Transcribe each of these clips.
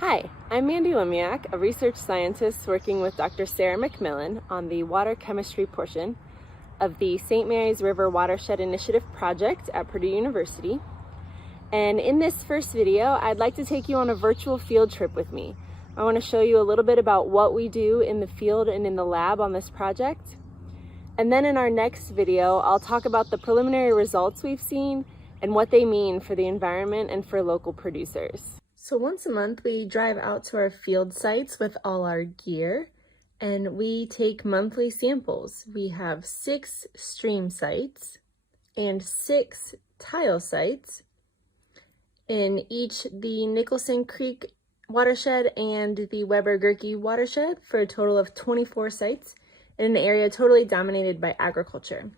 Hi, I'm Mandy Lemiak, a research scientist working with Dr. Sarah McMillan on the water chemistry portion of the St Marys River Watershed Initiative project at Purdue University. And in this first video, I'd like to take you on a virtual field trip with me. I want to show you a little bit about what we do in the field and in the lab on this project. And then in our next video, I'll talk about the preliminary results we've seen and what they mean for the environment and for local producers. So once a month, we drive out to our field sites with all our gear and we take monthly samples. We have 6 stream sites and 6 tile sites in each the Nicholson Creek watershed and the Weber-Gerke watershed for a total of 24 sites in an area totally dominated by agriculture.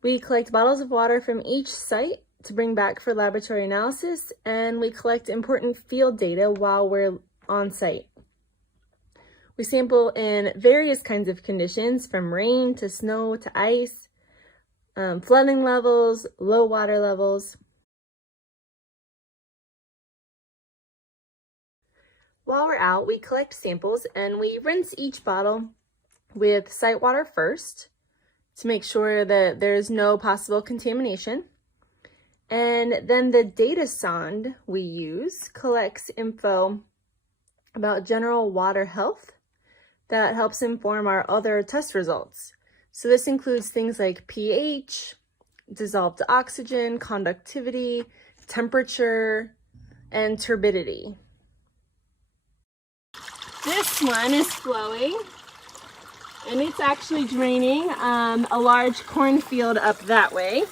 We collect bottles of water from each site to bring back for laboratory analysis, and we collect important field data while we're on site. We sample in various kinds of conditions, from rain to snow to ice, flooding levels, low water levels. While we're out, we collect samples and we rinse each bottle with site water first to make sure that there's no possible contamination. And then the data sonde we use collects info about general water health that helps inform our other test results. So this includes things like pH, dissolved oxygen, conductivity, temperature, and turbidity. This one is flowing, and it's actually draining a large cornfield up that way.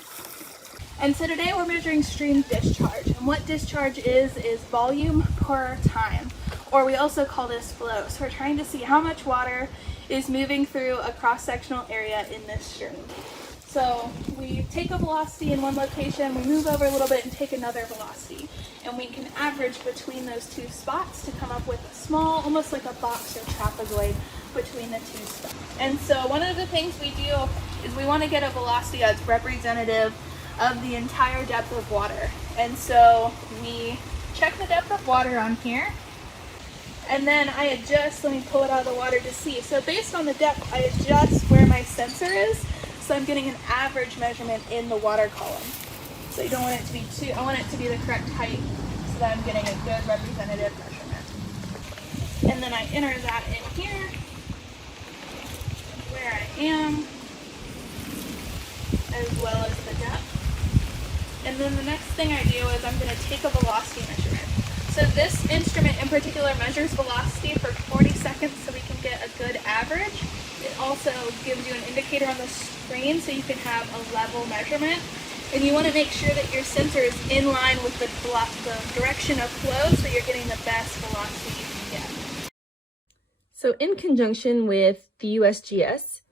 And so today we're measuring stream discharge, and what discharge is volume per time, or we also call this flow. So we're trying to see how much water is moving through a cross-sectional area in this stream. So we take a velocity in one location, we move over a little bit and take another velocity, and we can average between those two spots to come up with a small, almost like a box or trapezoid between the two spots. And so one of the things we do is we want to get a velocity that's representative of the entire depth of water. And so we check the depth of water on here, and then I adjust, let me pull it out of the water to see. So based on the depth, I adjust where my sensor is, so I'm getting an average measurement in the water column. So you don't want it to be too, I want it to be the correct height so that I'm getting a good representative measurement. And then I enter that in here, where I am, as well as the depth. And then the next thing I do is I'm going to take a velocity measurement. So this instrument in particular measures velocity for 40 seconds so we can get a good average. It also gives you an indicator on the screen so you can have a level measurement. And you want to make sure that your sensor is in line with the direction of flow so you're getting the best velocity you can get. So in conjunction with the USGS,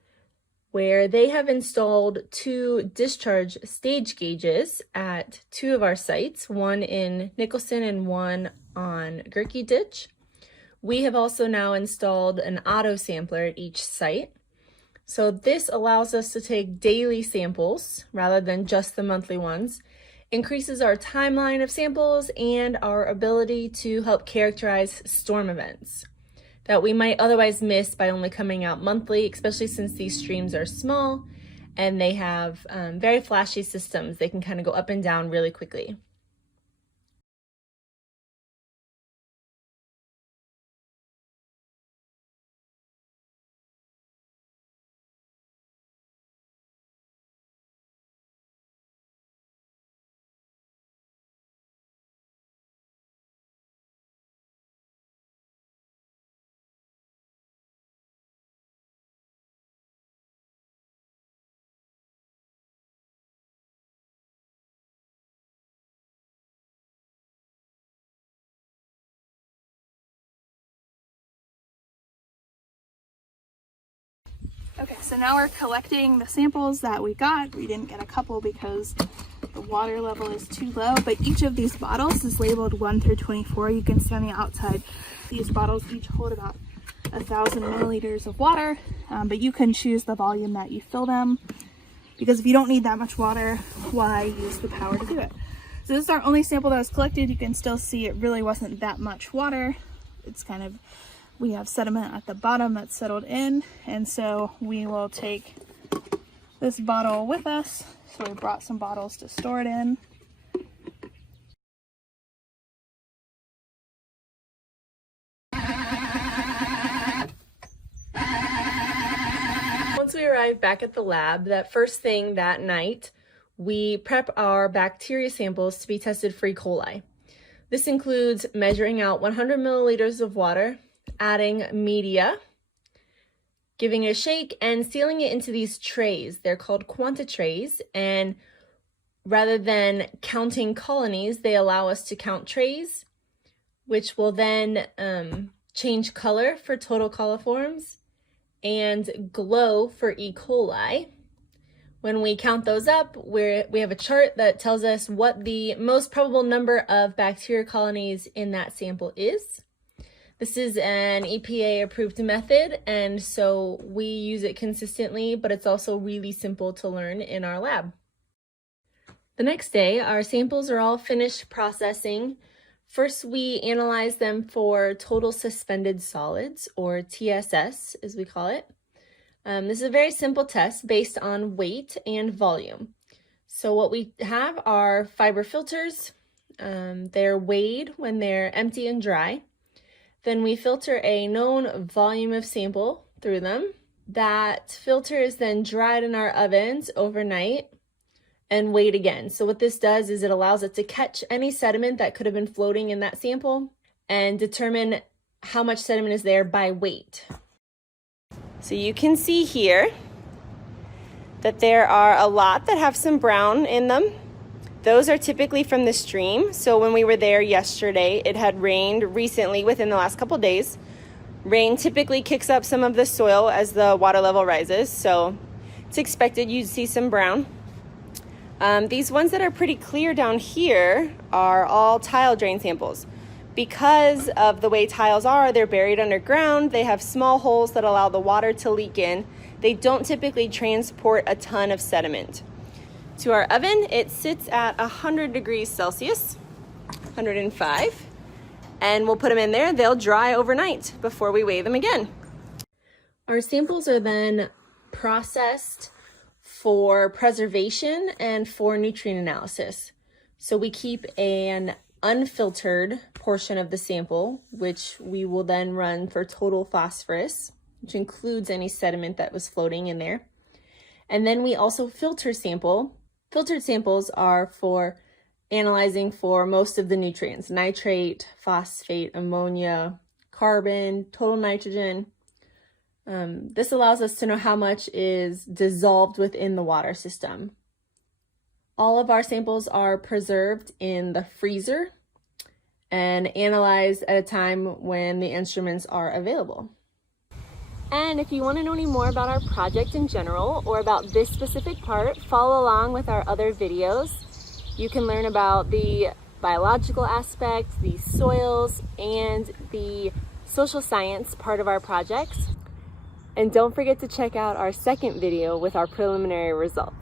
where they have installed 2 discharge stage gauges at 2 of our sites, one in Nicholson and one on Gerke Ditch. We have also now installed an auto sampler at each site. So this allows us to take daily samples rather than just the monthly ones, increases our timeline of samples and our ability to help characterize storm events that we might otherwise miss by only coming out monthly, especially since these streams are small and they have very flashy systems. They can kind of go up and down really quickly. Okay, so now we're collecting the samples that we got. We didn't get a couple because the water level is too low, but each of these bottles is labeled 1 through 24. You can see on the outside, these bottles each hold about 1,000 milliliters of water, but you can choose the volume that you fill them, because if you don't need that much water, why use the power to do it? So this is our only sample that was collected. You can still see it really wasn't that much water. It's kind of, we have sediment at the bottom that's settled in, and so we will take this bottle with us. So we brought some bottles to store it in. Once we arrive back at the lab, that first thing that night, we prep our bacteria samples to be tested for E. coli. This includes measuring out 100 milliliters of water, adding media, giving it a shake, and sealing it into these trays. They're called quanta trays, and rather than counting colonies, they allow us to count trays, which will then change color for total coliforms and glow for E. coli. When we count those up, we have a chart that tells us what the most probable number of bacteria colonies in that sample is. This is an EPA approved method, and so we use it consistently, but it's also really simple to learn in our lab. The next day, our samples are all finished processing. First, we analyze them for total suspended solids, or TSS as we call it. This is a very simple test based on weight and volume. So what we have are fiber filters. They're weighed when they're empty and dry. Then we filter a known volume of sample through them. That filter is then dried in our ovens overnight and weighed again. So what this does is it allows it to catch any sediment that could have been floating in that sample and determine how much sediment is there by weight. So you can see here that there are a lot that have some brown in them. Those are typically from the stream. So when we were there yesterday, it had rained recently within the last couple days. Rain typically kicks up some of the soil as the water level rises, so it's expected you'd see some brown. These ones that are pretty clear down here are all tile drain samples. Because of the way tiles are, they're buried underground. They have small holes that allow the water to leak in. They don't typically transport a ton of sediment. To our oven, it sits at 100 degrees Celsius, 105, and we'll put them in there. They'll dry overnight before we weigh them again. Our samples are then processed for preservation and for nutrient analysis. So we keep an unfiltered portion of the sample, which we will then run for total phosphorus, which includes any sediment that was floating in there. And then we also filter sample. Filtered samples are for analyzing for most of the nutrients: nitrate, phosphate, ammonia, carbon, total nitrogen. This allows us to know how much is dissolved within the water system. All of our samples are preserved in the freezer and analyzed at a time when the instruments are available. And if you want to know any more about our project in general or about this specific part, follow along with our other videos. You can learn about the biological aspect, the soils, and the social science part of our projects. And don't forget to check out our second video with our preliminary results.